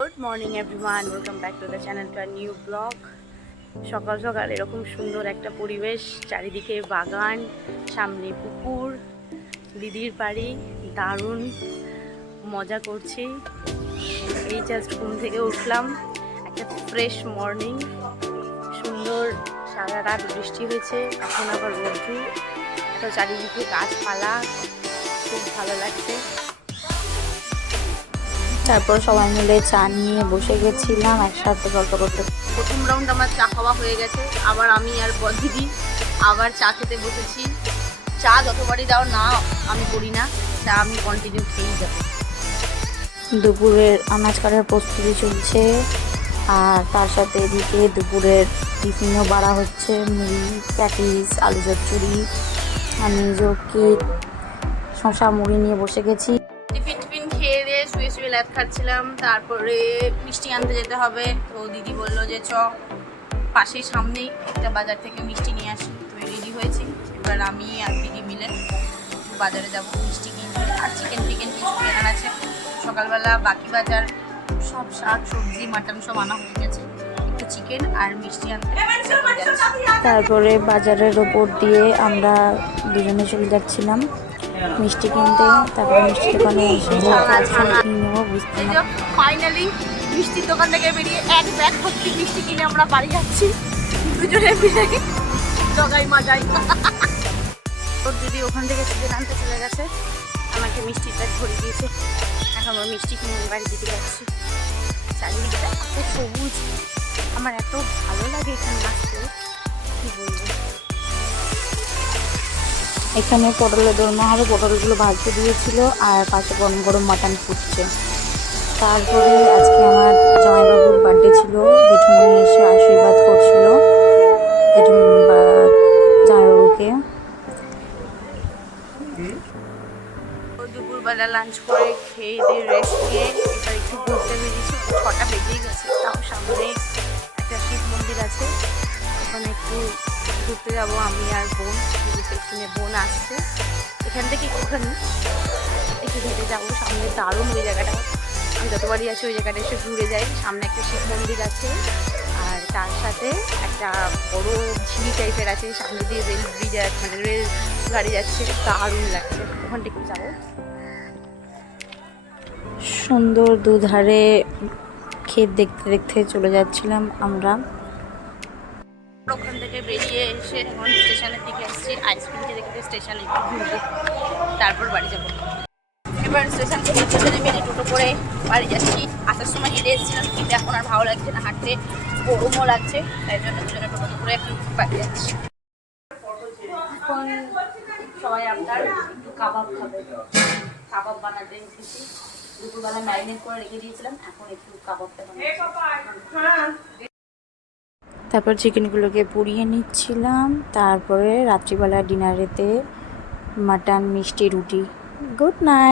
Good morning everyone, welcome back to the channel to a new blog. সকাল সকাল এরকম সুন্দর একটা পরিবেশ, চারিদিকে বাগান, সামনে পুকুর, দিদির বাড়ি, দারুণ মজা করছি। এই জাস্ট ঘুম থেকে উঠলাম, একটা ফ্রেশ মর্নিং, সুন্দর সারা রাত বৃষ্টি হয়েছে, এখন আবার রোদ্দুর, একটা চারিদিকে গাছপালা, খুব ভালো লাগছে। তারপর সবাই মিলে চা নিয়ে বসে গেছিলাম একসাথে গল্প করতে। প্রথম রাউন্ড আমার চা খাওয়া হয়ে গেছে, আবার আমি আর দিদি আবার চা খেতে বসেছি। চা যতবারই দাও না আমি করি না, চা আমি কন্টিনিউ খেয়েই যাবো। দুপুরের আনাজ কাটার প্রস্তুতি চলছে, আর তার সাথে এদিকে দুপুরের টিফিনও বাড়া হচ্ছে, মুড়ি, প্যাটিস, আলু চচ্চড়ি। আমি যোগকে শশা মুড়ি নিয়ে বসে গেছি। টিফিন খেয়ে দিয়ে শুয়ে শুয়ে ল্যাদ খাচ্ছিলাম। তারপরে মিষ্টি আনতে যেতে হবে, তো দিদি বললো যে পাশেই সামনেই একটা বাজার থেকে মিষ্টি নিয়ে আসি। তো রেডি হয়েছি, এবার আমি আর দিদি মিলে বাজারে যাব মিষ্টি কিনতে, আর চিকেন কিছু কেনার আছে। সকালবেলা বাকি বাজার সব শাক সবজি মাটন সব আনা হয়ে গেছে, একটু চিকেন আর মিষ্টি আনতে তারপরে বাজারের ওপর দিয়ে আমরা দুজনে চলে যাচ্ছিলাম মিষ্টি কিনতে। তারপরে মিষ্টি দোকানে এসে কিনেও বুঝতে না। ফাইনালি মিষ্টির দোকান থেকে বেরিয়ে এক ব্যাগ ভর্তি মিষ্টি কিনে আমরা বাড়ি যাচ্ছি দুজনে মিলে জগাই মাজাই। ওর দিদি ওখান থেকে চিকেন আনতে চলে গেছে, আমাকে মিষ্টির ব্যাগ ভরে দিয়েছে। এখন আমরা মিষ্টি কিনে বাড়ি দিতে যাচ্ছি। চারিদিকটা এত সবুজ, আমার এত ভালো লাগে এখানে আসতে, কি বলবো। এখানে পটলের দোরমা হবে, পটলগুলো ভাজতে দিয়েছিল, আর পাশে গরম গরম মাটন ফুটছে। তারপরে আজকে আমার জামাইবাবুর বার্থডে ছিল, জেঠুমনি এসে আশীর্বাদ করছিল জেঠুমনি বা জামাইবাবুকে। দুপুরবেলা লাঞ্চ করে খেয়ে দিয়ে রেস্ট নিয়ে এবার একটু ঘুরতে বেরিয়েছি। 6টা বেজেই গেছে, তাও সামনে একটা শিব মন্দির আছে, ওখানে একটু ঘুরতে যাবো আমি আর বোন। পেছনে বোন আসছে, এখান থেকে একটুখানি একটু হেঁটে যাবো। সামনে দারুণ ওই জায়গাটা, আমি যতবারই আছি ওই জায়গাটা এসে ঘুরে যাই। সামনে একটা শিব মন্দির আছে, আর তার সাথে একটা বড় ঝিল টাইপের আছে, সামনে দিয়ে রেল ব্রিজ মানে রেল গাড়ি যাচ্ছে, দারুণ লাগছে। ওখানটা একটু যাবো। সুন্দর দুধারে ক্ষেত দেখতে দেখতে চলে যাচ্ছিলাম আমরা। ওখান থেকে বেরিয়ে এসে এখন স্টেশনের দিকে এসেছি, আইসক্রিম খেতে খেতে স্টেশনে একটু ঘুরবো, তারপর বাড়ি যাবো। এবার স্টেশন থেকে স্টেশনে বেরিয়ে টোটো করে বাড়ি যাচ্ছি। আসার সময় হেঁটে এসেছিলাম, কিন্তু এখন আর ভালো লাগছে না হাঁটতে, গরমও লাগছে, তাই জন্য দুজনে টোটো করে একটু বাড়ি যাচ্ছি। এখন সবাই আপনার একটু কাবাব খাবে, কাবাব বানাতে এসেছি। দুপুরবেলা ম্যারিনেট করে রেখে দিয়েছিলাম, এখন একটু কাবাবটা বানাচ্ছি। তারপর চিকেনগুলোকে পুড়িয়ে নিচ্ছিলাম। তারপরে রাত্রিবেলা ডিনারেতে মাটন, মিষ্টি, রুটি। Good night.